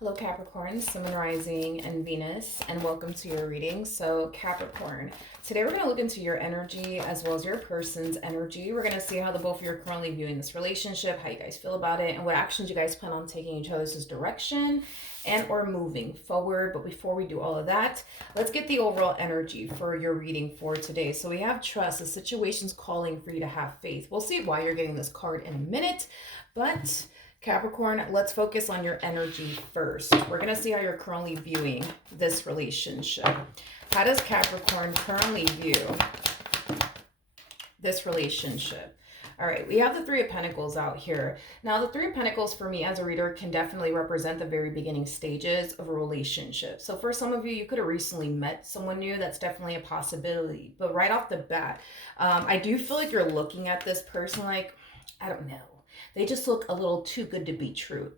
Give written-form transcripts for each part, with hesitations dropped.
Hello Capricorn, Sun, Rising, and Venus, and welcome to your reading. So Capricorn, today we're going to look into your energy as well as your person's energy. We're going to see how the both of you are currently viewing this relationship, how you guys feel about it, and what actions you guys plan on taking each other's direction and or moving forward. But before we do all of that, let's get the overall energy for your reading for today. So we have trust. The situation's calling for you to have faith. We'll see why you're getting this card in a minute, but Capricorn, let's focus on your energy first. We're going to see how you're currently viewing this relationship. How does Capricorn currently view this relationship? All right, we have the Three of Pentacles out here. Now, the Three of Pentacles for me as a reader can definitely represent the very beginning stages of a relationship. So for some of you, you could have recently met someone new. That's definitely a possibility. But right off the bat, I do feel like you're looking at this person like, I don't know. They just look a little too good to be true.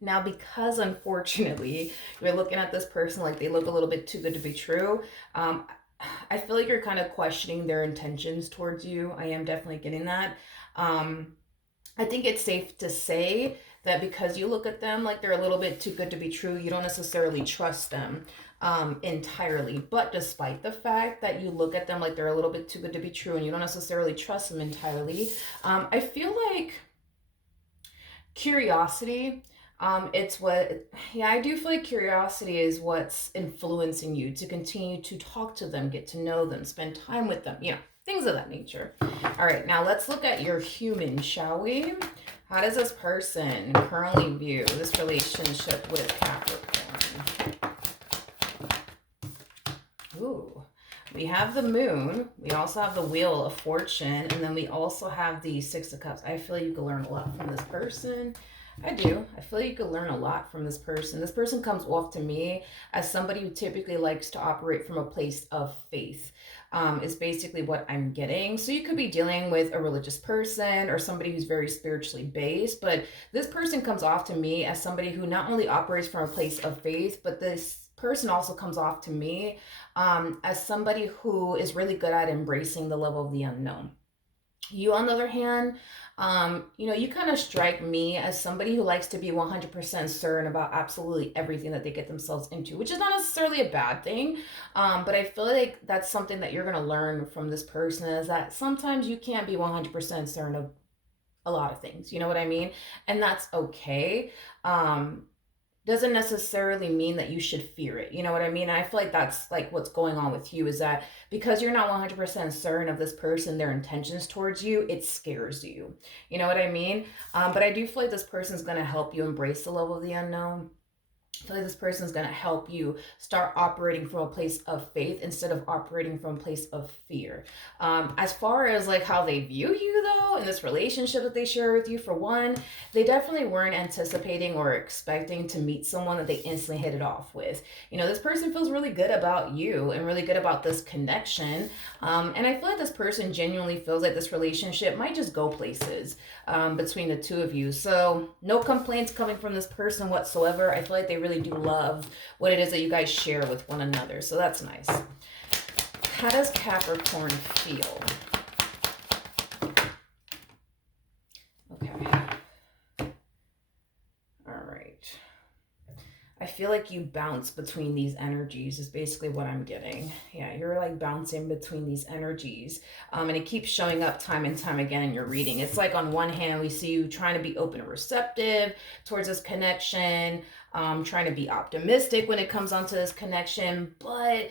Now, because unfortunately, you're looking at this person like they look a little bit too good to be true, I feel like you're kind of questioning their intentions towards you. I am definitely getting that. I think it's safe to say that because you look at them like they're a little bit too good to be true, you don't necessarily trust them entirely. But despite the fact that you look at them like they're a little bit too good to be true and you don't necessarily trust them entirely, I feel like curiosity, I do feel like curiosity is what's influencing you to continue to talk to them, get to know them, spend time with them, things of that nature. All right, now let's look at your human, shall we? How does this person currently view this relationship with Capricorn? Ooh. We have the Moon, we also have the Wheel of Fortune, and then we also have the Six of Cups. I feel like you could learn a lot from this person. I do. I feel like you could learn a lot from this person. This person comes off to me as somebody who typically likes to operate from a place of faith, is basically what I'm getting. So you could be dealing with a religious person or somebody who's very spiritually based, but this person comes off to me as somebody who not only operates from a place of faith, but this person also comes off to me as somebody who is really good at embracing the level of the unknown. You, on the other hand, you kind of strike me as somebody who likes to be 100% certain about absolutely everything that they get themselves into, which is not necessarily a bad thing. But I feel like that's something that you're going to learn from this person, is that sometimes you can't be 100% certain of a lot of things. You know what I mean? And that's okay. Doesn't necessarily mean that you should fear it. You know what I mean? And I feel like that's like what's going on with you, is that because you're not 100% certain of this person, their intentions towards you, it scares you. You know what I mean? But I do feel like this person's going to help you embrace the level of the unknown. I feel like this person is going to help you start operating from a place of faith instead of operating from a place of fear. As far as like how they view you though, in this relationship that they share with you, for one, they definitely weren't anticipating or expecting to meet someone that they instantly hit it off with. This person feels really good about you and really good about this connection. And I feel like this person genuinely feels like this relationship might just go places between the two of you. So no complaints coming from this person whatsoever. I feel like they really do love what it is that you guys share with one another. So that's nice. How does Capricorn feel? Okay. All right. I feel like you bounce between these energies is basically what I'm getting. Yeah, you're like bouncing between these energies. And it keeps showing up time and time again in your reading. It's like on one hand, we see you trying to be open and receptive towards this connection, trying to be optimistic when it comes onto this connection. But,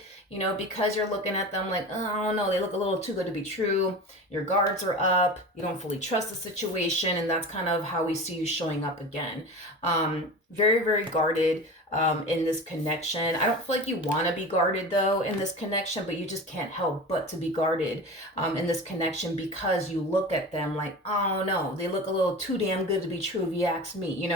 because you're looking at them like, oh, I don't know, they look a little too good to be true. Your guards are up. You don't fully trust the situation. And that's kind of how we see you showing up again. Very, very guarded in this connection. I don't feel like you want to be guarded though in this connection, but you just can't help but to be guarded in this connection because you look at them like, oh no, they look a little too damn good to be true if you ask me.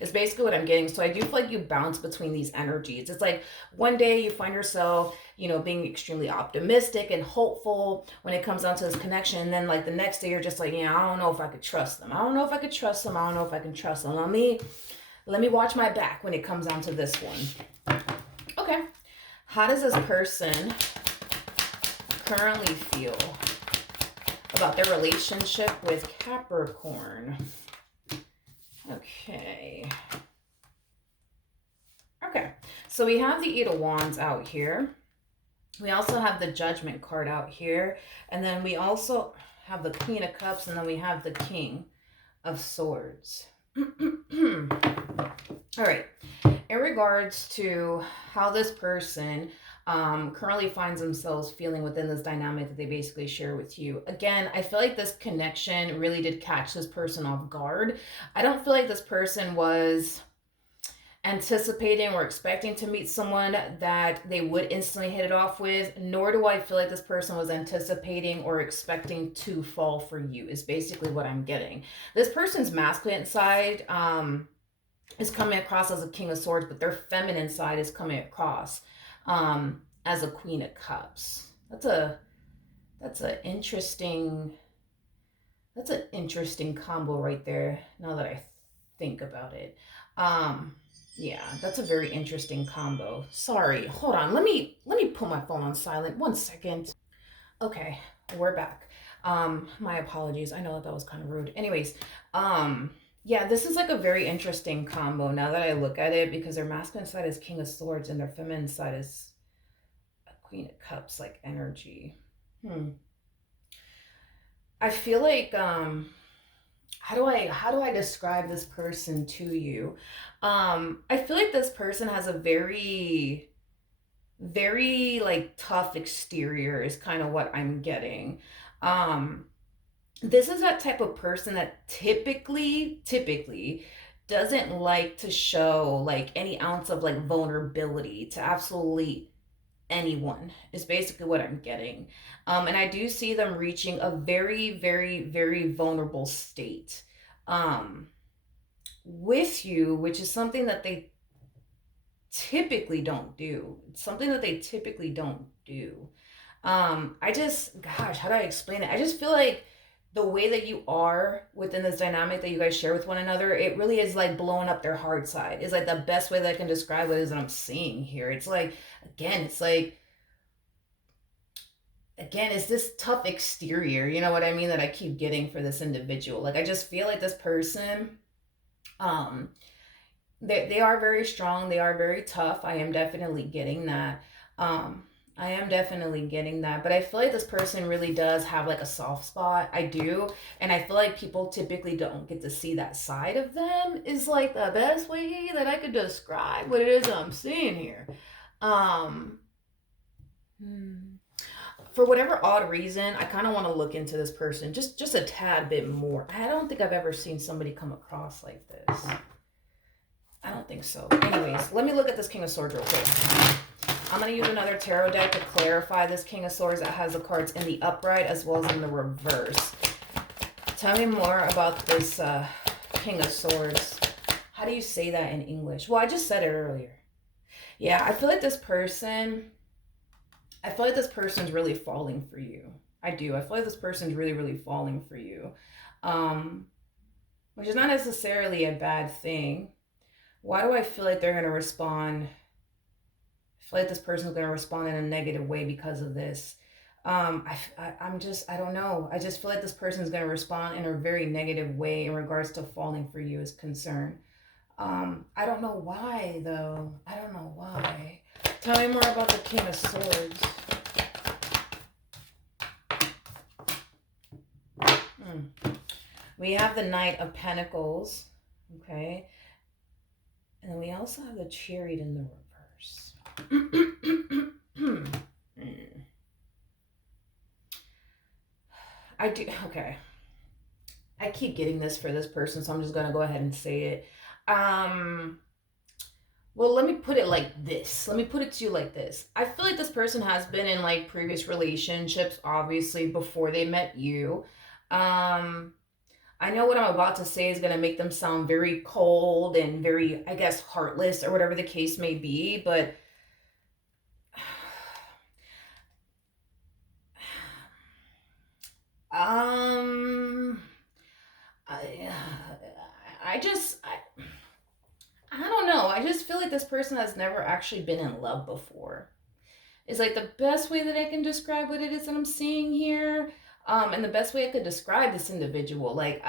It's basically what I'm getting. So I do feel like you bounce between these energies. It's like one day you find yourself, being extremely optimistic and hopeful when it comes down to this connection. And then like the next day you're just like, I don't know if I could trust them. I don't know if I could trust them. I don't know if I can trust them. Let me watch my back when it comes down to this one. Okay. How does this person currently feel about their relationship with Capricorn? Okay. Okay, so we have the Eight of Wands out here. We also have the Judgment card out here. And then we also have the Queen of Cups, and then we have the King of Swords. All right. In regards to how this person currently finds themselves feeling within this dynamic that they basically share with you. Again, I feel like this connection really did catch this person off guard. I don't feel like this person was anticipating or expecting to meet someone that they would instantly hit it off with, nor do I feel like this person was anticipating or expecting to fall for you, is basically what I'm getting. This person's masculine side is coming across as a King of Swords, but their feminine side is coming across as a Queen of Cups. That's an interesting combo right there, now that I think about it. Yeah, that's a very interesting combo. Sorry, hold on. Let me put my phone on silent. 1 second. Okay, we're back. My apologies. I know that was kind of rude. Anyways, yeah, this is like a very interesting combo now that I look at it, because their masculine side is King of Swords and their feminine side is a Queen of Cups, like energy. I feel like how do I describe this person to you? I feel like this person has a very like tough exterior is kind of what I'm getting. This is that type of person that typically doesn't like to show like any ounce of like vulnerability to absolutely anyone, is basically what I'm getting. And I do see them reaching a very vulnerable state with you, which is something that they typically don't do. It's something that they typically don't do. I just, gosh, how do I explain it? I just feel like the way that you are within this dynamic that you guys share with one another, it really is like blowing up their hard side. Is like the best way that I can describe what it is that I'm seeing here. It's like, again, it's this tough exterior, you know what I mean, that I keep getting for this individual. Like, I just feel like this person, they are very strong, they are very tough. I am definitely getting that. I am definitely getting that. But I feel like this person really does have like a soft spot. I do. And I feel like people typically don't get to see that side of them, is like the best way that I could describe what it is that I'm seeing here. Um, for whatever odd reason, I kind of want to look into this person just a tad bit more. I don't think I've ever seen somebody come across like this. I don't think so. Anyways, let me look at this King of Swords real quick. I'm going to use another tarot deck to clarify this King of Swords that has the cards in the upright as well as in the reverse. Tell me more about this King of Swords. How do you say that in English? Well, I just said it earlier. Yeah, I feel like this person's really falling for you. I do. I feel like this person's really falling for you. Which is not necessarily a bad thing. Why do I feel like they're going to respond? I feel like this person's going to respond in a negative way because of this. I don't know. I just feel like this person's going to respond in a very negative way in regards to falling for you is concerned. I don't know why, though. I don't know why. Tell me more about the King of Swords. We have the Knight of Pentacles. Okay. And then we also have the Chariot in the reverse. Okay. I keep getting this for this person, so I'm just going to go ahead and say it. Well, let me put it like this. Let me put it to you like this. I feel like this person has been in like previous relationships, obviously, before they met you. I know what I'm about to say is going to make them sound very cold and very, I guess, heartless or whatever the case may be, but I don't know. I just feel like this person has never actually been in love before. It's like the best way that I can describe what it is that I'm seeing here. And the best way I could describe this individual, like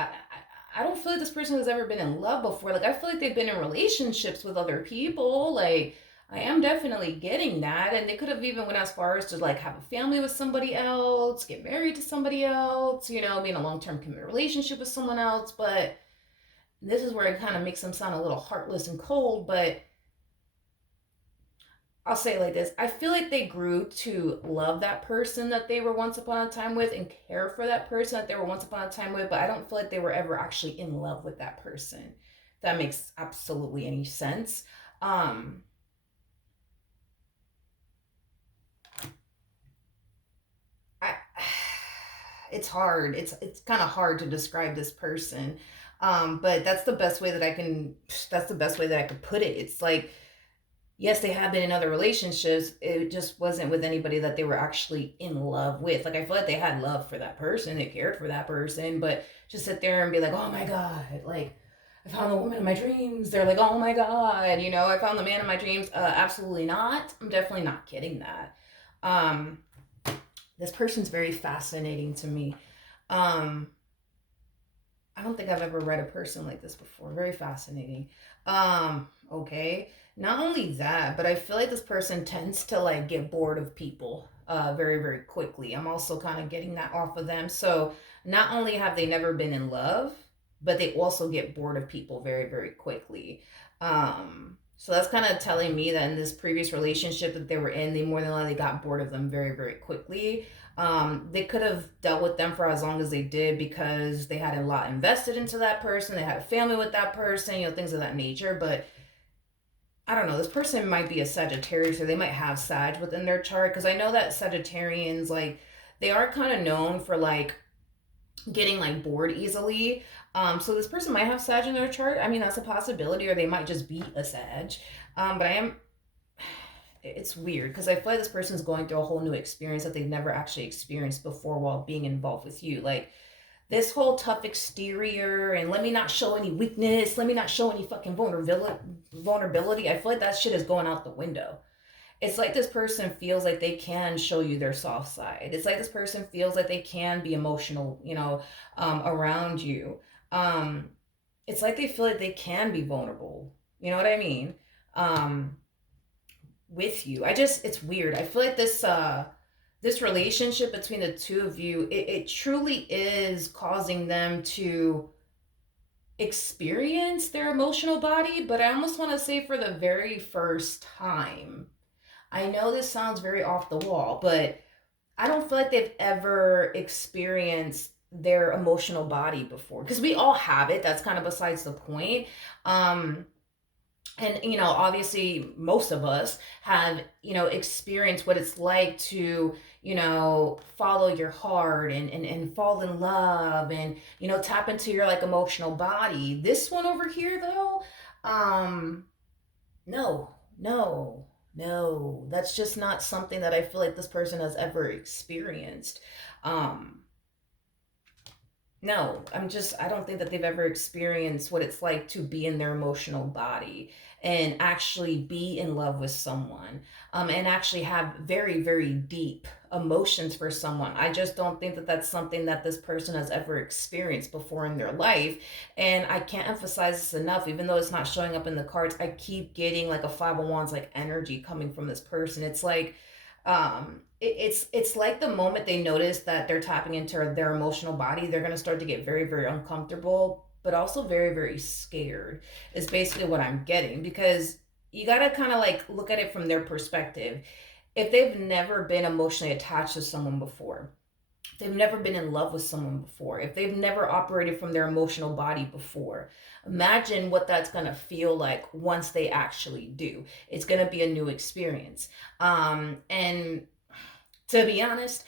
I don't feel like this person has ever been in love before. Like, I feel like they've been in relationships with other people. Like, I am definitely getting that. And they could have even went as far as to like have a family with somebody else, get married to somebody else, you know, be in a long-term committed relationship with someone else. But this is where it kind of makes them sound a little heartless and cold. But I'll say it like this. I feel like they grew to love that person that they were once upon a time with and care for that person that they were once upon a time with, but I don't feel like they were ever actually in love with that person. If that makes absolutely any sense. Um I it's hard. It's kind of hard to describe this person. But that's the best way that I could put it. It's like yes, they have been in other relationships. It just wasn't with anybody that they were actually in love with. Like I feel like they had love for that person, they cared for that person, but just sit there and be like, oh my god, like I found the woman of my dreams. They're like, oh my god, you know, I found the man of my dreams. Absolutely not. I'm definitely not kidding that. Um, this person's very fascinating to me. Um, I don't think I've ever read a person like this before. Very fascinating. Okay. Not only that, but I feel like this person tends to like get bored of people very, very quickly. I'm also kind of getting that off of them. So not only have they never been in love, but they also get bored of people very, very quickly. So that's kind of telling me that in this previous relationship that they were in, they more than likely got bored of them very, very quickly. They could have dealt with them for as long as they did because they had a lot invested into that person. They had a family with that person, you know, things of that nature. But I don't know. This person might be a Sagittarius, or they might have Sag within their chart. Because I know that Sagittarians, like, they are kind of known for like getting like bored easily. So this person might have Sag in their chart. I mean, that's a possibility, or they might just be a Sag. But I am it's weird because I feel like this person's going through a whole new experience that they've never actually experienced before while being involved with you. Like this whole tough exterior and let me not show any weakness, let me not show any fucking vulnerability. I feel like that shit is going out the window. It's like this person feels like they can show you their soft side. It's like this person feels like they can be emotional, you know, around you. Um, it's like they feel like they can be vulnerable. You know what I mean? Um, with you. It's weird. I feel like this relationship between the two of you, it truly is causing them to experience their emotional body, but I almost want to say for the very first time. I know this sounds very off the wall, but I don't feel like they've ever experienced their emotional body before because we all have it. That's kind of besides the point. Um, and you know obviously most of us have you know experienced what it's like to you know follow your heart and fall in love and you know tap into your like emotional body. This one over here though, um no, no, that's just not something that I feel like this person has ever experienced. um no, I don't think that they've ever experienced what it's like to be in their emotional body and actually be in love with someone, and actually have very, very deep emotions for someone. I just don't think that that's something that this person has ever experienced before in their life. And I can't emphasize this enough, even though it's not showing up in the cards, I keep getting like a Five of Wands like energy coming from this person. It's like, it's like the moment they notice that they're tapping into their emotional body, they're going to start to get very, very uncomfortable, but also very, very scared is basically what I'm getting. Because you got to kind of like look at it from their perspective. If they've never been emotionally attached to someone before, if they've never been in love with someone before, if they've never operated from their emotional body before, imagine what that's going to feel like once they actually do. It's going to be a new experience. And to be honest,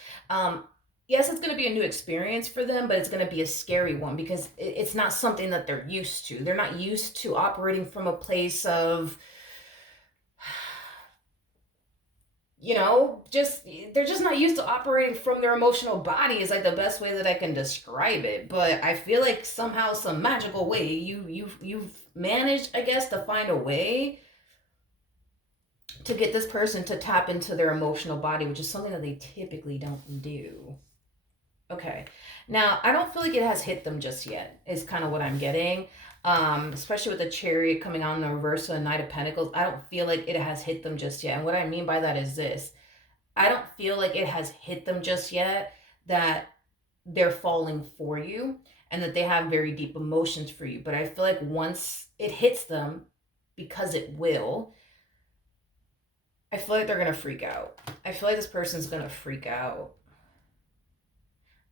yes, it's going to be a new experience for them, but it's going to be a scary one because it's not something that they're used to. They're not used to operating from a place of, you know, just they're just not used to operating from their emotional body is like the best way that I can describe it. But I feel like somehow, some magical way, you've managed, I guess, to find a way to get this person to tap into their emotional body, which is something that they typically don't do. Okay. Now, I don't feel like it has hit them just yet, is kind of what I'm getting. Especially with the chariot coming on the reverse of the Knight of Pentacles. I don't feel like it has hit them just yet. And what I mean by that is this. I don't feel like it has hit them just yet that they're falling for you and that they have very deep emotions for you. But I feel like once it hits them, because it will, I feel like they're going to freak out. I feel like this person's going to freak out.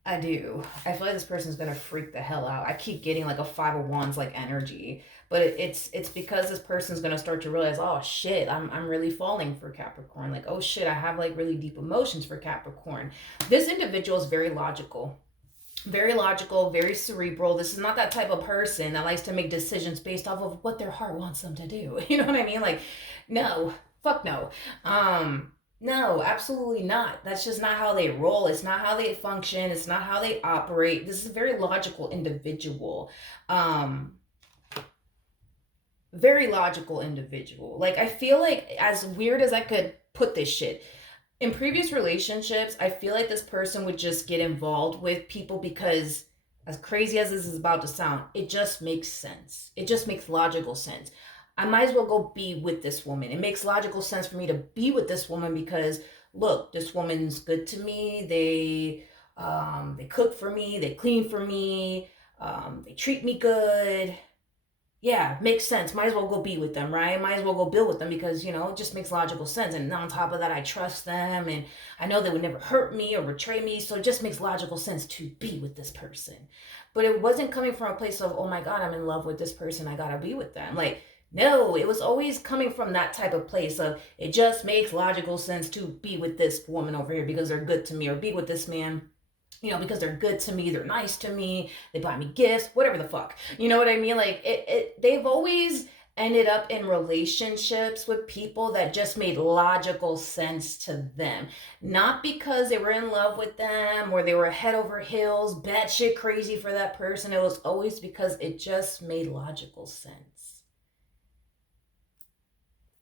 I do. I feel like this person's gonna freak the hell out. I keep getting like a five of wands like energy, but it's because this person's gonna start to realize, oh shit, I'm really falling for Capricorn. Like, oh shit, I have like really deep emotions for Capricorn. This individual is very logical, very cerebral. This is not that type of person that likes to make decisions based off of what their heart wants them to do. You know what I mean? Like, no, fuck no. No, absolutely not. That's just not how they roll. It's not how they function. It's not how they operate. This is a very logical individual. Um, Very logical individual. Like, I feel like, as weird as I could put this shit, in previous relationships, I feel like this person would just get involved with people because, as crazy as this is about to sound, it just makes sense. It just makes logical sense. I might as well go be with this woman. It makes logical sense for me to be with this woman because, look, this woman's good to me. They cook for me. They clean for me. They treat me good. Yeah, makes sense. Might as well go be with them, right? Might as well go build with them because, it just makes logical sense. And on top of that, I trust them and I know they would never hurt me or betray me. So it just makes logical sense to be with this person. But it wasn't coming from a place of, oh my God, I'm in love with this person. I gotta be with them. Like, no, it was always coming from that type of place of, it just makes logical sense to be with this woman over here because they're good to me, or be with this man because they're good to me, they're nice to me, they buy me gifts, whatever the fuck. You know what I mean? Like, they've always ended up in relationships with people that just made logical sense to them. Not because they were in love with them or they were head over heels, batshit crazy for that person. It was always because it just made logical sense.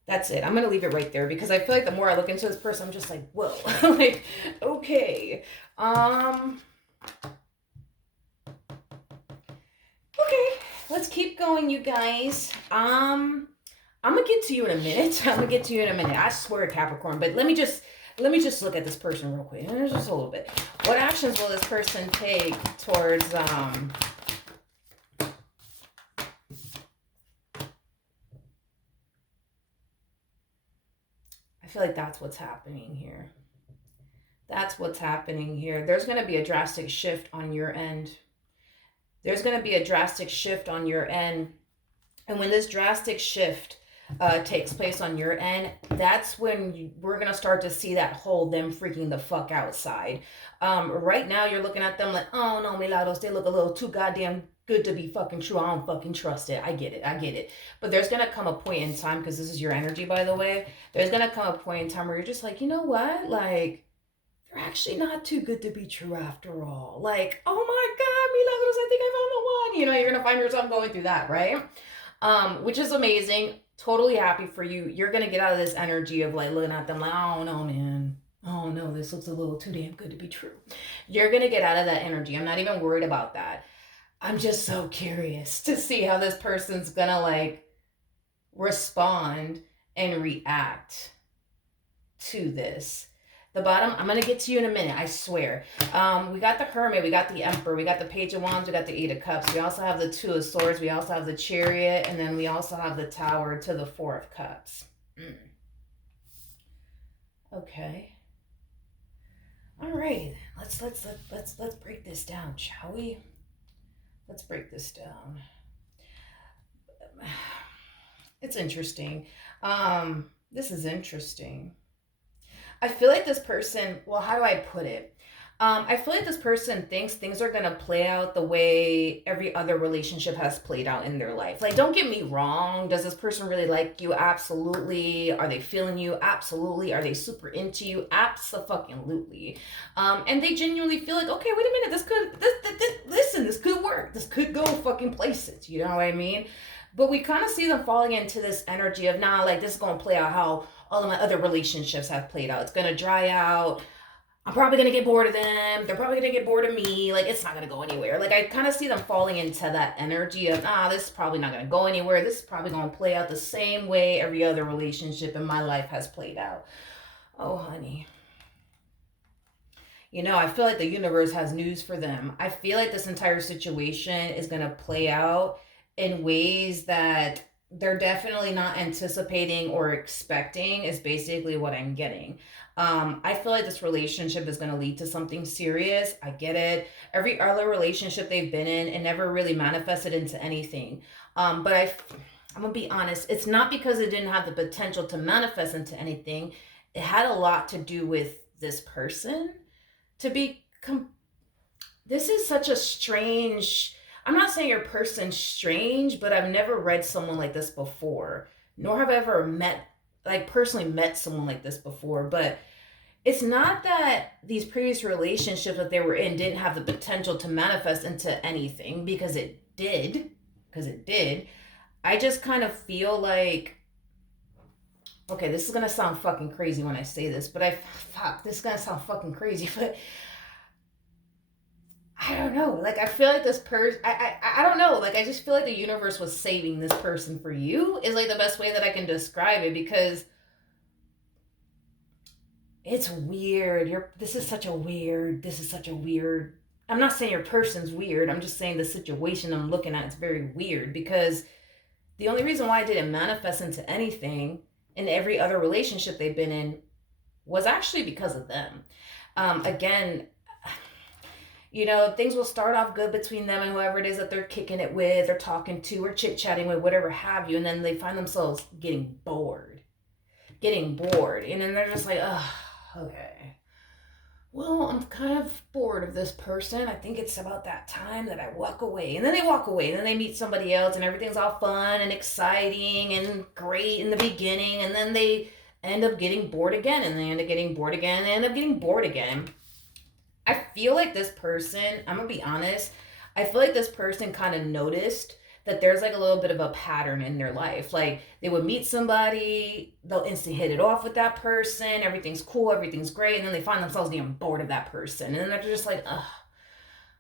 That's it. I'm going to leave it right there because I feel like the more I look into this person, I'm just like, whoa, like, okay. Okay, let's keep going, you guys. I'm gonna get to you in a minute. I swear, Capricorn, but let me just look at this person real quick. Just a little bit. What actions will this person take towards I feel like that's what's happening here. That's what's happening here. There's going to be a drastic shift on your end. There's going to be a drastic shift on your end. And when this drastic shift takes place on your end, that's when we're going to start to see that whole them freaking the fuck outside. Right now, you're looking at them like, oh no, Milagros, they look a little too goddamn good to be fucking true. I don't fucking trust it. I get it. But there's going to come a point in time, because this is your energy, by the way. There's going to come a point in time where you're just like, you know what? Like, they're actually not too good to be true after all. Like, oh my God, Milagros, I think I found the one. You're going to find yourself going through that, right? Which is amazing. Totally happy for you. You're going to get out of this energy of like looking at them like, oh no, man. Oh no, this looks a little too damn good to be true. You're going to get out of that energy. I'm not even worried about that. I'm just so curious to see how this person's going to like respond and react to this. The bottom, I'm going to get to you in a minute, I swear. We got the Hermit, we got the Emperor, we got the Page of Wands, we got the Eight of Cups. We also have the Two of Swords, we also have the Chariot, and then we also have the Tower to the Four of Cups. Okay. All right. Let's break this down, shall we? Let's break this down. It's interesting. This is interesting. I feel like this person, well, how do I put it? I feel like this person thinks things are going to play out the way every other relationship has played out in their life. Like, don't get me wrong. Does this person really like you? Absolutely. Are they feeling you? Absolutely. Are they super into you? Absolutely. And they genuinely feel like, okay, wait a minute. This could work. This could go fucking places. You know what I mean? But we kind of see them falling into this energy of, nah, like, this is going to play out how all of my other relationships have played out. It's going to dry out. I'm probably gonna get bored of them. They're probably gonna get bored of me. Like, it's not gonna go anywhere. Like, I kind of see them falling into that energy of, this is probably not gonna go anywhere. This is probably gonna play out the same way every other relationship in my life has played out. Oh, honey. I feel like the universe has news for them. I feel like this entire situation is going to play out in ways that they're definitely not anticipating or expecting, is basically what I'm getting. I feel like this relationship is going to lead to something serious. I get it. Every other relationship they've been in, it never really manifested into anything. But I'm going to be honest, it's not because it didn't have the potential to manifest into anything. It had a lot to do with this person to be this is such a strange, I'm not saying your person's strange, but I've never read someone like this before, nor have I ever personally met someone like this before. But it's not that these previous relationships that they were in didn't have the potential to manifest into anything, because it did. I just kind of feel like, okay, this is gonna sound fucking crazy when I say this, but this is gonna sound fucking crazy, but I don't know. Like, I feel like this person, I don't know. Like, I just feel like the universe was saving this person for you, is like the best way that I can describe it, because it's weird. This is such a weird, I'm not saying your person's weird. I'm just saying the situation I'm looking at is very weird, because the only reason why it didn't manifest into anything in every other relationship they've been in was actually because of them. Again, things will start off good between them and whoever it is that they're kicking it with or talking to or chit-chatting with, whatever have you, and then they find themselves getting bored, and then they're just like, oh, okay, well, I'm kind of bored of this person. I think it's about that time that I walk away. And then they walk away, and then they meet somebody else, and everything's all fun and exciting and great in the beginning, and then they end up getting bored again, and they end up getting bored again, and they end up getting bored again. I feel like this person, I'm gonna be honest, I feel like this person kind of noticed that there's like a little bit of a pattern in their life. Like, they would meet somebody, they'll instantly hit it off with that person, everything's cool, everything's great, and then they find themselves getting bored of that person. And then they're just like, ugh,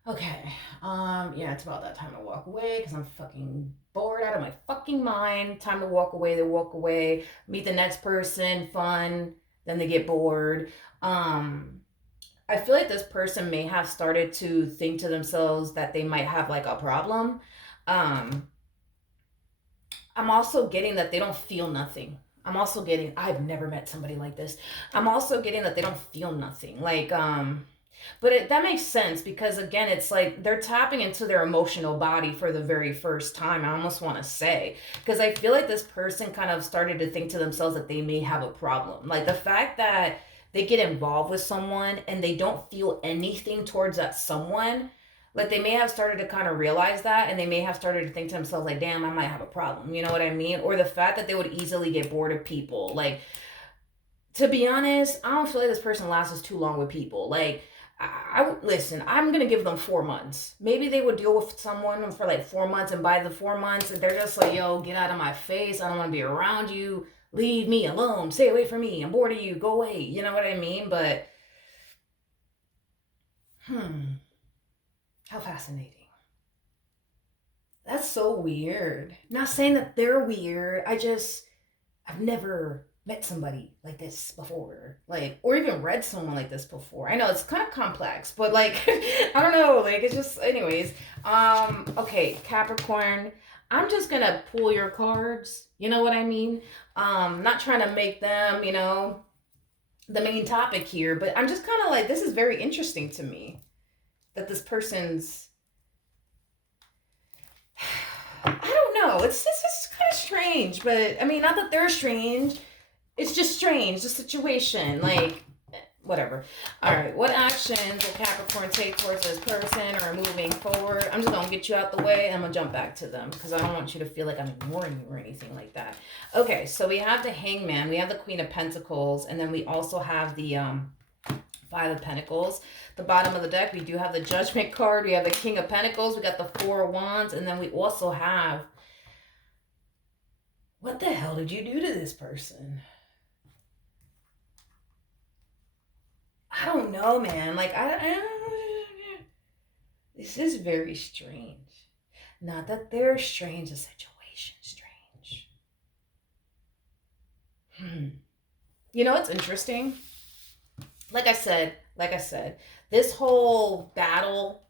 okay, yeah, it's about that time to walk away because I'm fucking bored out of my fucking mind. Time to walk away. They walk away, meet the next person, fun, then they get bored. I feel like this person may have started to think to themselves that they might have like a problem. Um, I'm also getting that they don't feel nothing. I've never met somebody like this. I'm also getting that they don't feel nothing. Like, but that makes sense, because again, it's like they're tapping into their emotional body for the very first time. I almost want to say, because I feel like this person kind of started to think to themselves that they may have a problem. Like, the fact that they get involved with someone and they don't feel anything towards that someone, like, they may have started to kind of realize that, and they may have started to think to themselves like, damn, I might have a problem, you know what I mean? Or the fact that they would easily get bored of people. Like, to be honest, I don't feel like this person lasts too long with people. Like, listen, I'm gonna give them 4 months. Maybe they would deal with someone for like 4 months, and by the 4 months they're just like, yo, get out of my face, I don't want to be around you, leave me alone, stay away from me, I'm bored of you, go away, you know what I mean? But how fascinating. That's so weird. Not saying that they're weird. I've never met somebody like this before. Like, or even read someone like this before. I know it's kind of complex, but like, I don't know. Like, it's just, anyways. Okay, Capricorn. I'm just gonna pull your cards. You know what I mean? Not trying to make them, the main topic here, but I'm just kind of like, this is very interesting to me that this person's, I don't know. It's just kind of strange, but I mean, not that they're strange. It's just strange, the situation. Like, whatever. All right, what actions will Capricorn take towards this person or moving forward? I'm just gonna get you out the way, and I'm gonna jump back to them because I don't want you to feel like I'm ignoring you or anything like that. Okay, so we have the Hangman, we have the Queen of Pentacles, and then we also have the Five of Pentacles. The bottom of the deck, we do have the Judgment card. We have the King of Pentacles. We got the Four of Wands. And then we also have... What the hell did you do to this person? I don't know, man. Like, this is very strange. Not that they're strange, the situation strange. You know what's interesting? Like I said, this whole battle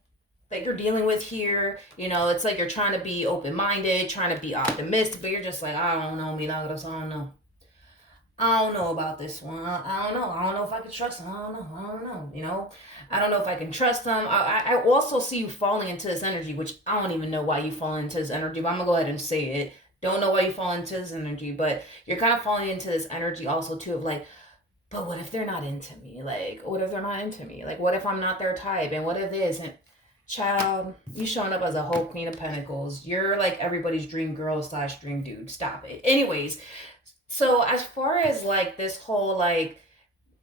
that you're dealing with here, it's like you're trying to be open minded, trying to be optimistic, but you're just like, I don't know, milagros, I don't know. I don't know about this one. I don't know. I don't know if I can trust them. I don't know. I don't know. I don't know if I can trust them. I also see you falling into this energy, which I don't even know why you fall into this energy, but I'm going to go ahead and say it. Don't know why you fall into this energy, but you're kind of falling into this energy also, too, of like, but what if they're not into me? Like, what if they're not into me? Like, what if I'm not their type? And what if this? And child, you showing up as a whole queen of pentacles. You're like everybody's dream girl / dream dude. Stop it. Anyways, so as far as like this whole like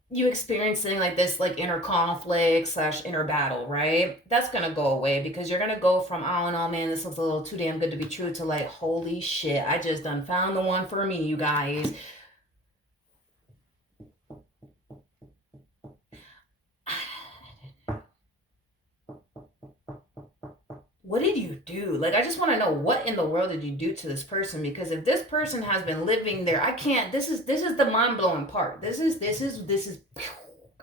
you experiencing like this like inner conflict / inner battle, right? That's gonna go away because you're gonna go from, I don't know, man, this looks a little too damn good to be true, to like, holy shit, I just done found the one for me, you guys. What did you do? Like, I just want to know, what in the world did you do to this person? Because if this person has been living there, I can't. This is the mind blowing part. This is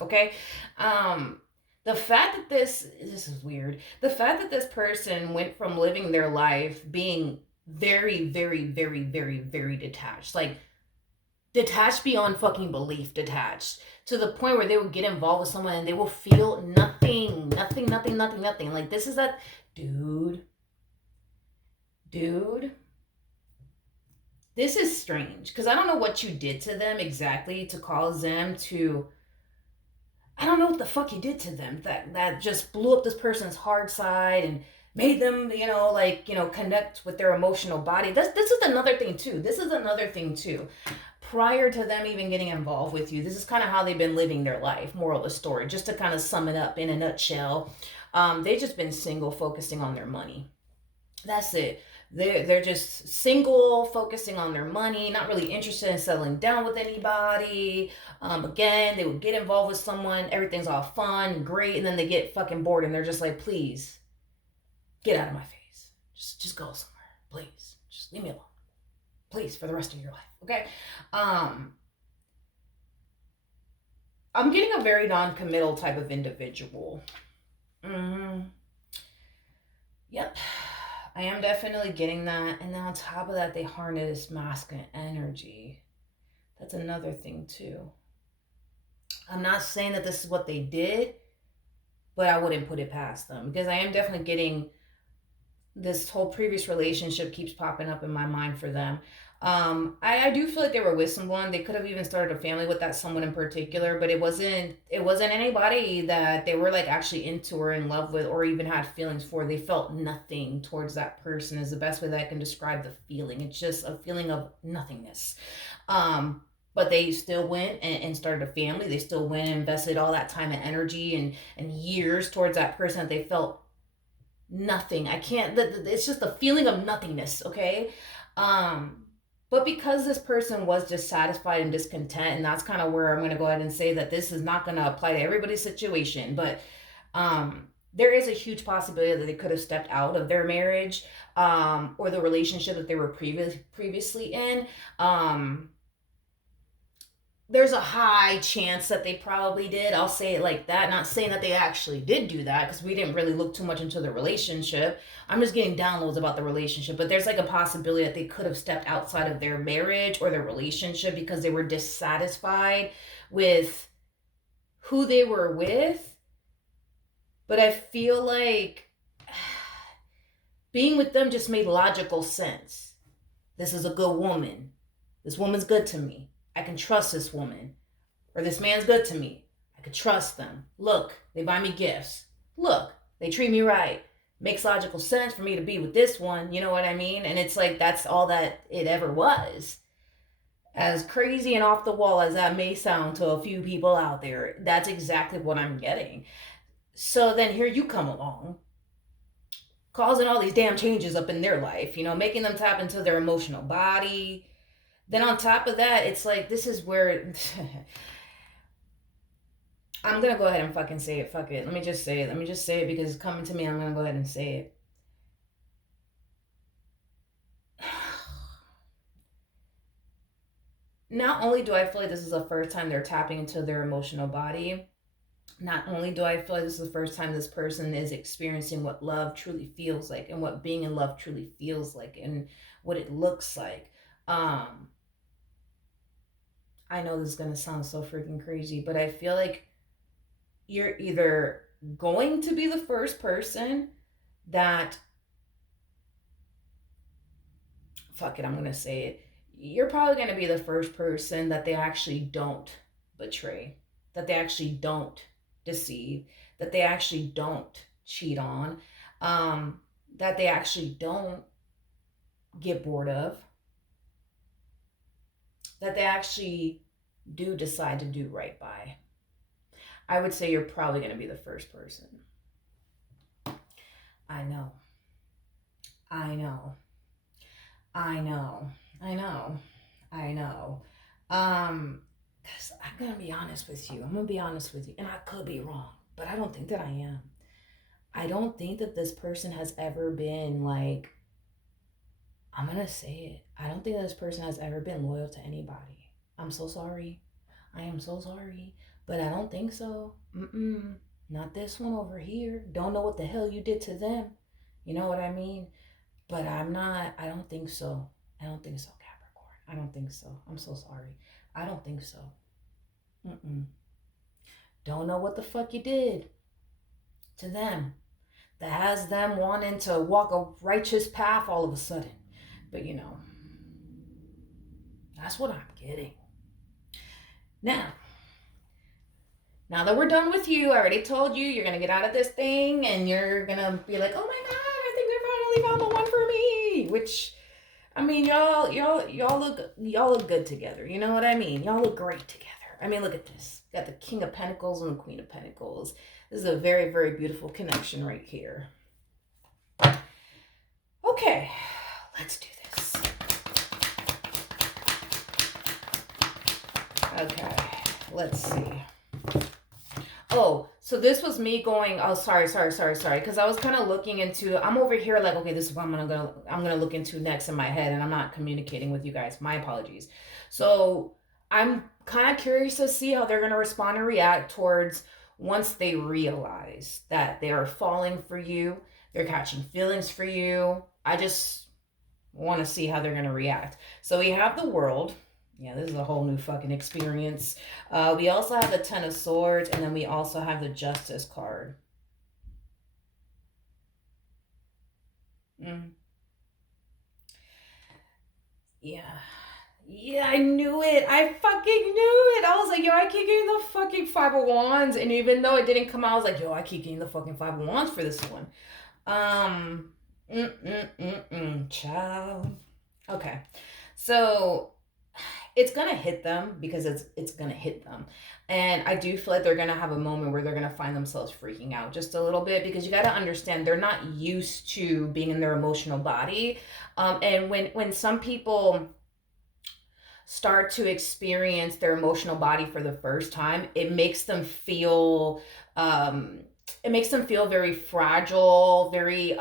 okay. The fact that this is weird. The fact that this person went from living their life being very, very, very, very, very detached, like detached beyond fucking belief, detached to the point where they would get involved with someone and they will feel nothing, nothing, nothing, nothing, nothing. Like, this is that dude, dude. This is strange because I don't know what you did to them exactly to cause them to. I don't know what the fuck you did to them that just blew up this person's hard side and made them, connect with their emotional body. This is another thing too. Prior to them even getting involved with you, this is kind of how they've been living their life. Moral of the story, just to kind of sum it up in a nutshell, they've just been single, focusing on their money. That's it. They're just single, focusing on their money, not really interested in settling down with anybody. Again, they would get involved with someone, everything's all fun, great, and then they get fucking bored and they're just like, please, get out of my face. Just go somewhere. Please. Just leave me alone. Please, for the rest of your life. Okay? I'm getting a very non-committal type of individual. Mm-hmm. Yep. I am definitely getting that. And then on top of that, they harness masculine energy. That's another thing, too. I'm not saying that this is what they did, but I wouldn't put it past them because I am definitely getting this whole previous relationship keeps popping up in my mind for them. I do feel like they were with someone. They could have even started a family with that someone in particular, but it wasn't anybody that they were like actually into or in love with or even had feelings for. They felt nothing towards that person is the best way that I can describe the feeling. It's just a feeling of nothingness. But they still went and started a family. They still went and invested all that time and energy and years towards that person that they felt nothing. I can't. It's just a feeling of nothingness. Okay. But because this person was dissatisfied and discontent, and that's kind of where I'm going to go ahead and say that this is not going to apply to everybody's situation, but there is a huge possibility that they could have stepped out of their marriage or the relationship that they were previously in. There's a high chance that they probably did. I'll say it like that. Not saying that they actually did do that because we didn't really look too much into the relationship. I'm just getting downloads about the relationship. But there's like a possibility that they could have stepped outside of their marriage or their relationship because they were dissatisfied with who they were with. But I feel like being with them just made logical sense. This is a good woman. This woman's good to me. I can trust this woman. Or this man's good to me. I could trust them. Look, they buy me gifts. Look, they treat me right. Makes logical sense for me to be with this one. You know what I mean? And it's like that's all that it ever was. As crazy and off the wall as that may sound to a few people out there, that's exactly what I'm getting. So then here you come along, causing all these damn changes up in their life, making them tap into their emotional body. Then on top of that, it's like this is where I'm gonna go ahead and fucking say it. Fuck it. Let me just say it. Let me just say it because it's coming to me. I'm gonna go ahead and say it. Not only do I feel like this is the first time they're tapping into their emotional body, not only do I feel like this is the first time this person is experiencing what love truly feels like and what being in love truly feels like and what it looks like. Um, I know this is gonna sound so freaking crazy, but I feel like you're either going to be the first person that, fuck it, I'm gonna say it. You're probably gonna be the first person that they actually don't betray, that they actually don't deceive, that they actually don't cheat on, um, that they actually don't get bored of, that they actually do decide to do right by. I would say you're probably gonna be the first person. I know. I know. I know. I know. I know. Cause I'm gonna be honest with you. I'm gonna be honest with you, and I could be wrong, but I don't think that I am. I don't think that this person has ever been like. I'm gonna say it. I don't think that this person has ever been loyal to anybody. I'm so sorry. I am so sorry, but I don't think so. Mm-mm. Not this one over here. Don't know what the hell you did to them. You know what I mean? But I'm not. I don't think so. I don't think so, Capricorn. I don't think so. I'm so sorry. I don't think so. Mm-mm. Don't know what the fuck you did to them that has them wanting to walk a righteous path all of a sudden. But that's what I'm getting. Now, now that we're done with you, I already told you you're gonna get out of this thing and you're gonna be like, oh my god, I think I finally found the one for me. Which, I mean, y'all look good together. You know what I mean? Y'all look great together. I mean, look at this. Got the King of Pentacles and the Queen of Pentacles. This is a very, very beautiful connection right here. Okay, let's do this. Okay, let's see. Oh, so this was me going, oh, sorry. Because I was kind of looking into, I'm over here like, okay, this is what I'm gonna look into next in my head, and I'm not communicating with you guys. My apologies. So I'm kind of curious to see how they're gonna respond and react towards once they realize that they are falling for you, they're catching feelings for you. I just want to see how they're gonna react. So we have the World. Yeah, this is a whole new fucking experience. We also have the Ten of Swords, and then we also have the Justice card. Mm. Yeah. Yeah, I knew it. I fucking knew it. I was like, yo, I keep getting the fucking Five of Wands. And even though it didn't come out, I was like, yo, I keep getting the fucking Five of Wands for this one. Child. Okay. So it's gonna hit them because it's gonna hit them, and I do feel like they're gonna have a moment where they're gonna find themselves freaking out just a little bit because you got to understand they're not used to being in their emotional body, and when some people start to experience their emotional body for the first time, it makes them feel very fragile, very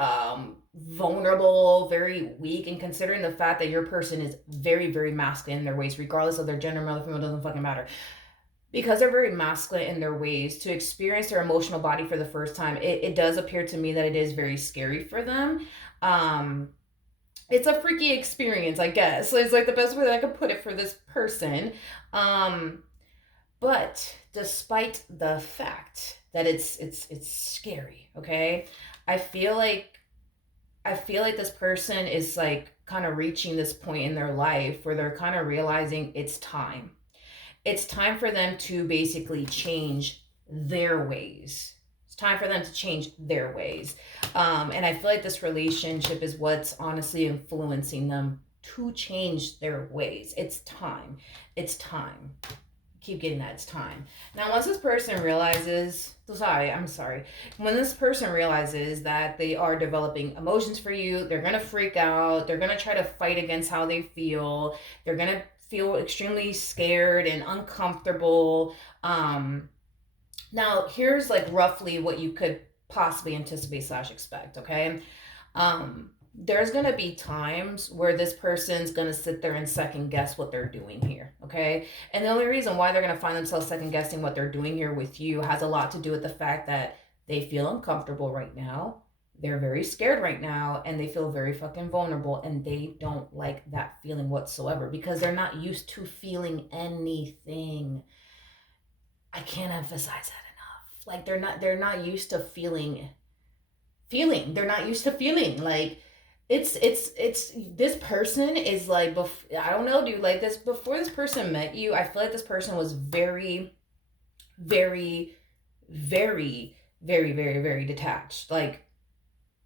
vulnerable, very weak. And considering the fact that your person is very, very masculine in their ways, regardless of their gender, male or female, doesn't fucking matter. Because they're very masculine in their ways, to experience their emotional body for the first time, it does appear to me that it is very scary for them. Um, it's a freaky experience, I guess. So it's like the best way that I could put it for this person. Um, but despite the fact that it's scary, okay? I feel like I feel like this person is like kind of reaching this point in their life where they're kind of realizing it's time. It's time for them to basically change their ways. It's time for them to change their ways. And I feel like this relationship is what's honestly influencing them to change their ways. It's time. It's time. Keep getting that. It's time. Now, once this person realizes, I'm sorry. When this person realizes that they are developing emotions for you, they're going to freak out. They're going to try to fight against how they feel. They're going to feel extremely scared and uncomfortable. Now, here's like roughly what you could possibly anticipate slash expect, okay? There's gonna be times where this person's gonna sit there and second guess what they're doing here, okay? And the only reason why they're gonna find themselves second guessing what they're doing here with you has a lot to do with the fact that they feel uncomfortable right now. They're very scared right now and they feel very fucking vulnerable and they don't like that feeling whatsoever because they're not used to feeling anything. I can't emphasize that enough. Like they're not used to feeling. They're not used to feeling. Like it's this person is like I don't know, dude. Like this before this person met you, I feel like this person was very, very, very, very, very, very detached. Like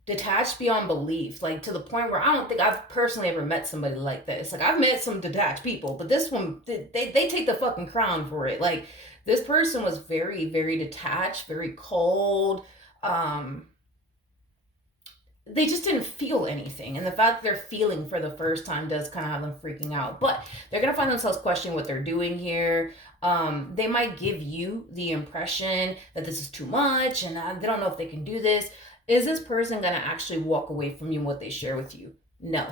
detached beyond belief, like to the point where I don't think I've personally ever met somebody like this. Like I've met some detached people, but this one they take the fucking crown for it. Like this person was very, very detached, very cold. Um, they just didn't feel anything. And the fact that they're feeling for the first time does kind of have them freaking out. But they're going to find themselves questioning what they're doing here. They might give you the impression that this is too much and they don't know if they can do this. Is this person going to actually walk away from you and what they share with you? No,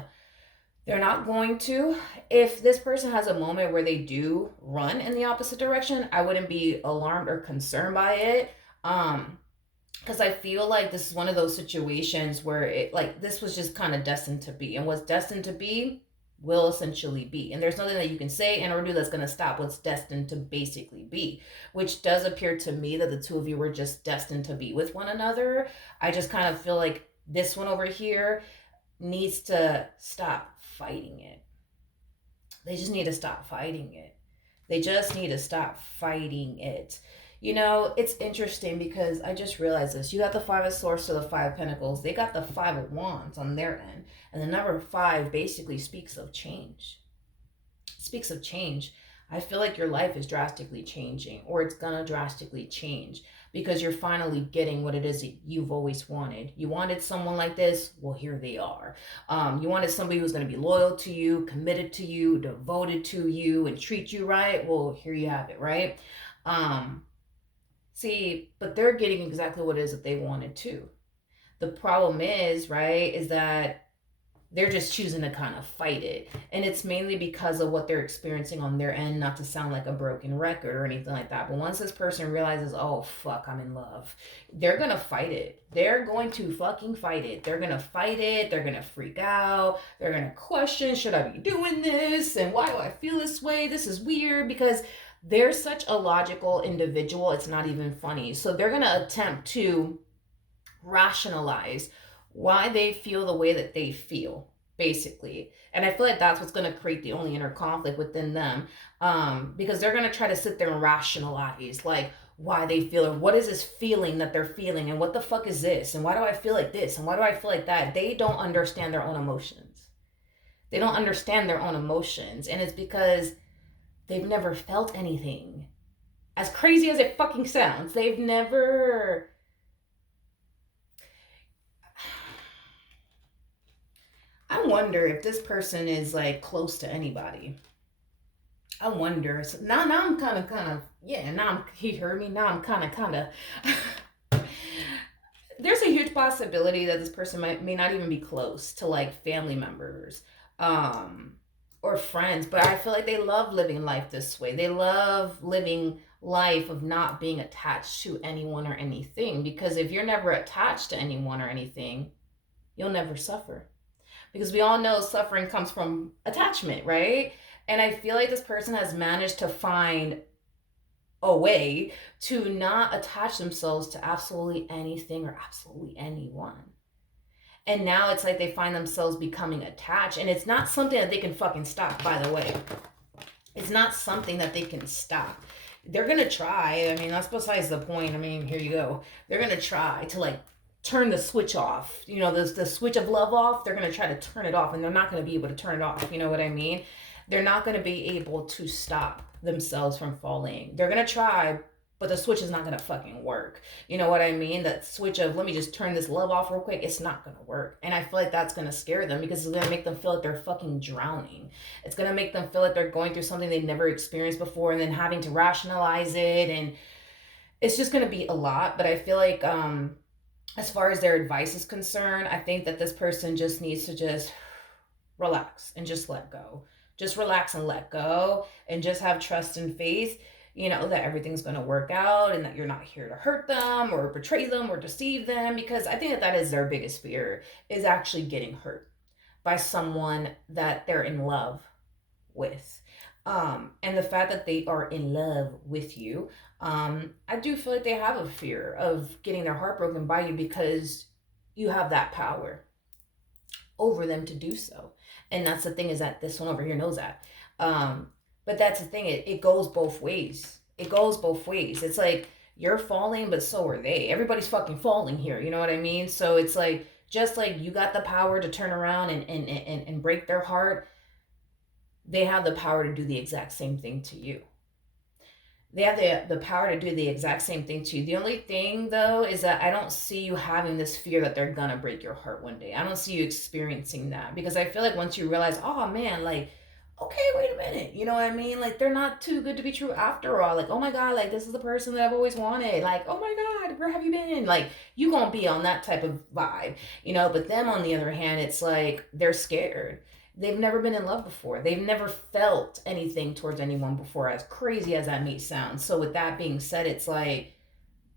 they're not going to. If this person has a moment where they do run in the opposite direction, I wouldn't be alarmed or concerned by it. Because I feel like this is one of those situations where it like this was just kind of destined to be, and what's destined to be will essentially be, and there's nothing that you can say and or do that's going to stop what's destined to basically be, which does appear to me that the two of you were just destined to be with one another. I just kind of feel like this one over here needs to stop fighting it. They just need to stop fighting it. They just need to stop fighting it. You know, it's interesting because I just realized this. You got the Five of Swords to the Five of Pentacles. They got the Five of Wands on their end. And the number five basically speaks of change. It speaks of change. I feel like your life is drastically changing, or it's gonna drastically change because you're finally getting what it is that you've always wanted. You wanted someone like this, well, here they are. You wanted somebody who's gonna be loyal to you, committed to you, devoted to you, and treat you right. Well, here you have it, right? Um, See, but they're getting exactly what it is that they wanted too. The problem is, right, is that they're just choosing to kind of fight it. And it's mainly because of what they're experiencing on their end, not to sound like a broken record or anything like that. But once this person realizes, oh, fuck, I'm in love, they're going to fight it. They're going to fucking fight it. They're going to fight it. They're going to freak out. They're going to question, should I be doing this? And why do I feel this way? This is weird because they're such a logical individual. It's not even funny. So they're going to attempt to rationalize why they feel the way that they feel, basically. And I feel like that's what's going to create the only inner conflict within them, because they're going to try to sit there and rationalize like why they feel or what is this feeling that they're feeling and what the fuck is this and why do I feel like this and why do I feel like that. They don't understand their own emotions. They don't understand their own emotions, and it's because they've never felt anything. As crazy as it fucking sounds, they've never. I wonder if this person is like close to anybody. I wonder. So now I'm kind of yeah. Now he heard me. Now I'm kind of. There's a huge possibility that this person may not even be close to like family members, um, or friends. But I feel like they love living life this way. They love living life of not being attached to anyone or anything. Because if you're never attached to anyone or anything, you'll never suffer, because we all know suffering comes from attachment, right? And I feel like this person has managed to find a way to not attach themselves to absolutely anything or absolutely anyone. And now it's like they find themselves becoming attached, and it's not something that they can fucking stop, by the way. It's not something that they can stop. They're gonna try. I mean, that's besides the point. I mean, here you go. They're gonna try to like turn the switch off. You know, the switch of love off. They're gonna try to turn it off, and they're not gonna be able to turn it off. You know what I mean? They're not gonna be able to stop themselves from falling. They're gonna try, but the switch is not gonna fucking work. You know what I mean? That switch of let me just turn this love off real quick, it's not gonna work. And I feel like that's gonna scare them because it's gonna make them feel like they're fucking drowning. It's gonna make them feel like they're going through something they never experienced before and then having to rationalize it, and it's just going to be a lot. But I feel like, as far as their advice is concerned, I think that this person just needs to just relax and just let go. Just relax and let go and just have trust and faith, that everything's going to work out and that you're not here to hurt them or betray them or deceive them, because I think that that is their biggest fear, is actually getting hurt by someone that they're in love with. And the fact that they are in love with you, I do feel like they have a fear of getting their heart broken by you, because you have that power over them to do so. And that's the thing, is that this one over here knows that. But that's the thing, it goes both ways. It goes both ways. It's like you're falling, but so are they. Everybody's fucking falling here. You know what I mean? So it's like, just like you got the power to turn around and break their heart, they have the power to do the exact same thing to you. They have the power to do the exact same thing to you. The only thing, though, is that I don't see you having this fear that they're gonna break your heart one day. I don't see you experiencing that, because I feel like once you realize, oh man, like, okay, wait a minute, you know what I mean? Like, they're not too good to be true after all. Like, oh my God, like, this is the person that I've always wanted. Like, oh my God, where have you been? Like, you gonna be on that type of vibe, But them, on the other hand, it's like they're scared. They've never been in love before. They've never felt anything towards anyone before, as crazy as that may sound. So with that being said, it's like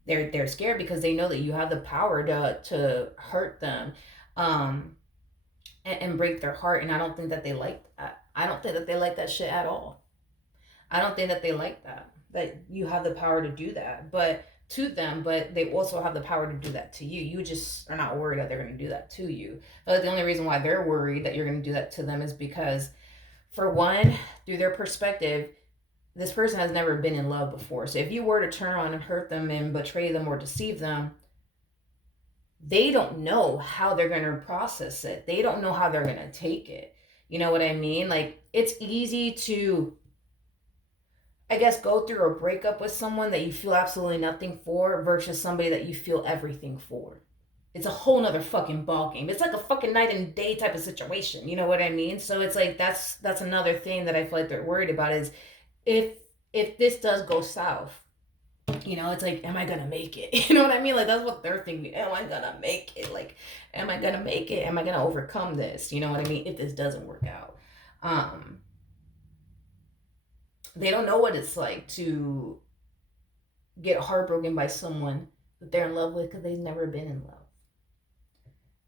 they're scared, because they know that you have the power to hurt them, um and break their heart. And I don't think that they like that. I don't think that they like that shit at all. I don't think that they like that you have the power to do that, but to them, but they also have the power to do that to you. You just are not worried that they're going to do that to you. But the only reason why they're worried that you're going to do that to them is because, for one, through their perspective, this person has never been in love before. So if you were to turn around and hurt them and betray them or deceive them, they don't know how they're going to process it. They don't know how they're going to take it. You know what I mean? Like, it's easy to, I guess, go through a breakup with someone that you feel absolutely nothing for versus somebody that you feel everything for. It's a whole nother fucking ball game. It's like a fucking night and day type of situation. You know what I mean? So it's like that's another thing that I feel like they're worried about, is if this does go south, it's like, am I gonna make it? You know what I mean? Like, that's what they're thinking. Am I gonna make it? Like, am I gonna make it? Am I gonna overcome this? You know what I mean? If this doesn't work out. They don't know what it's like to get heartbroken by someone that they're in love with, because they've never been in love.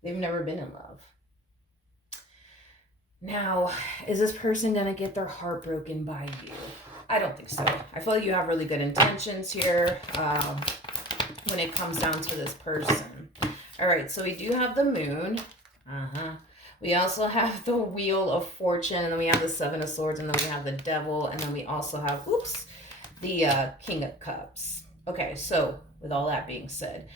They've never been in love. Now, is this person gonna get their heart broken by you? I don't think so. I feel like you have really good intentions here, when it comes down to this person. All right, so we do have the moon. We also have the Wheel of Fortune, and then we have the Seven of Swords, and then we have the Devil, and then we also have, the King of Cups. Okay, so with all that being said,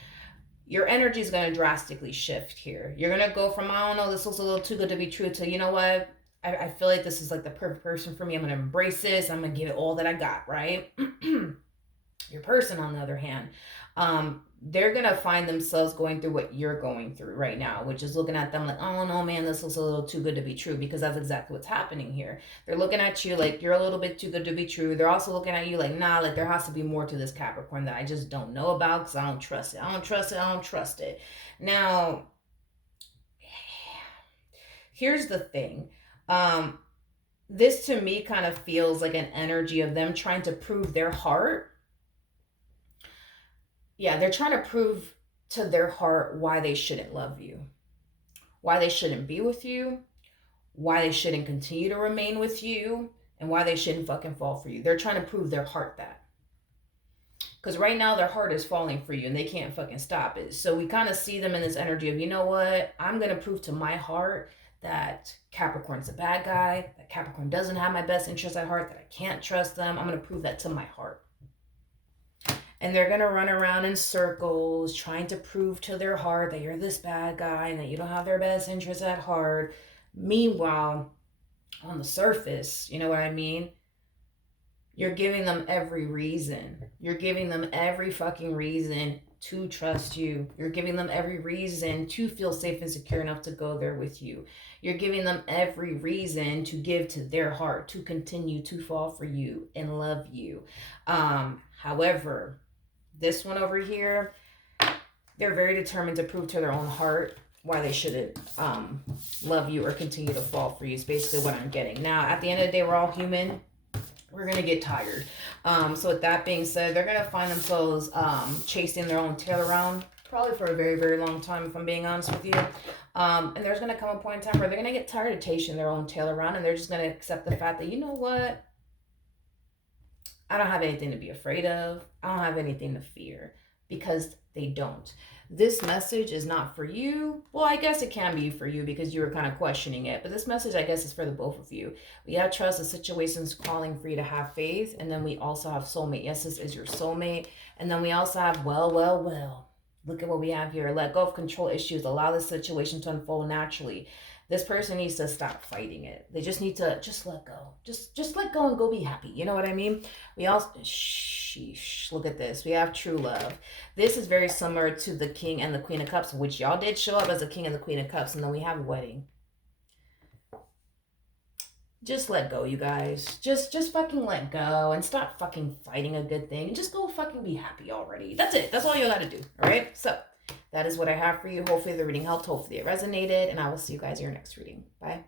your energy is going to drastically shift here. You're going to go from, I don't know, this looks a little too good to be true, to, you know what? I feel like this is like the perfect person for me. I'm going to embrace this. I'm going to give it all that I got, right? Your person, on the other hand, they're going to find themselves going through what you're going through right now, which is looking at them like, oh no, man, this looks a little too good to be true, because that's exactly what's happening here. They're looking at you like you're a little bit too good to be true. They're also looking at you like, nah, like there has to be more to this Capricorn that I just don't know about, because I don't trust it. I don't trust it. I don't trust it. Now, here's the thing. This to me kind of feels like an energy of them trying to prove their heart. Yeah, they're trying to prove to their heart why they shouldn't love you, why they shouldn't be with you, why they shouldn't continue to remain with you, and why they shouldn't fucking fall for you. They're trying to prove their heart that. Because right now their heart is falling for you and they can't fucking stop it. So we kind of see them in this energy of, you know what? I'm going to prove to my heart that Capricorn's a bad guy, that Capricorn doesn't have my best interest at heart, that I can't trust them. I'm going to prove that to my heart. And they're going to run around in circles trying to prove to their heart that you're this bad guy and that you don't have their best interest at heart. Meanwhile, on the surface, you know what I mean? You're giving them every reason. You're giving them every fucking reason to trust you. You're giving them every reason to feel safe and secure enough to go there with you. You're giving them every reason to give to their heart, to continue to fall for you and love you. However, This one over here, they're very determined to prove to their own heart why they shouldn't love you or continue to fall for you is basically what I'm getting. Now, at the end of the day, we're all human. We're going to get tired. So with that being said, they're going to find themselves chasing their own tail around probably for a very, very long time, if I'm being honest with you. And there's going to come a point in time where they're going to get tired of chasing their own tail around, and they're just going to accept the fact that, you know what? I don't have anything to be afraid of. I don't have anything to fear, because they don't. This message is not for you. Well, I guess it can be for you because you were kind of questioning it. But this message, I guess, is for the both of you. We have trust, the situation's calling for you to have faith. And then we also have soulmate. Yes, this is your soulmate. And then we also have, well. Look at what we have here. Let go of control issues. Allow the situation to unfold naturally. This person needs to stop fighting it. They just need to just let go. Just let go and go be happy. You know what I mean? We also, sheesh, look at this. We have true love. This is very similar to the King and the Queen of Cups, which y'all did show up as the King and the Queen of Cups. And then we have wedding. Just let go, you guys. Just fucking let go and stop fucking fighting a good thing. Just go fucking be happy already. That's it. That's all you gotta do. All right? So that is what I have for you. Hopefully the reading helped. Hopefully it resonated. And I will see you guys in your next reading. Bye.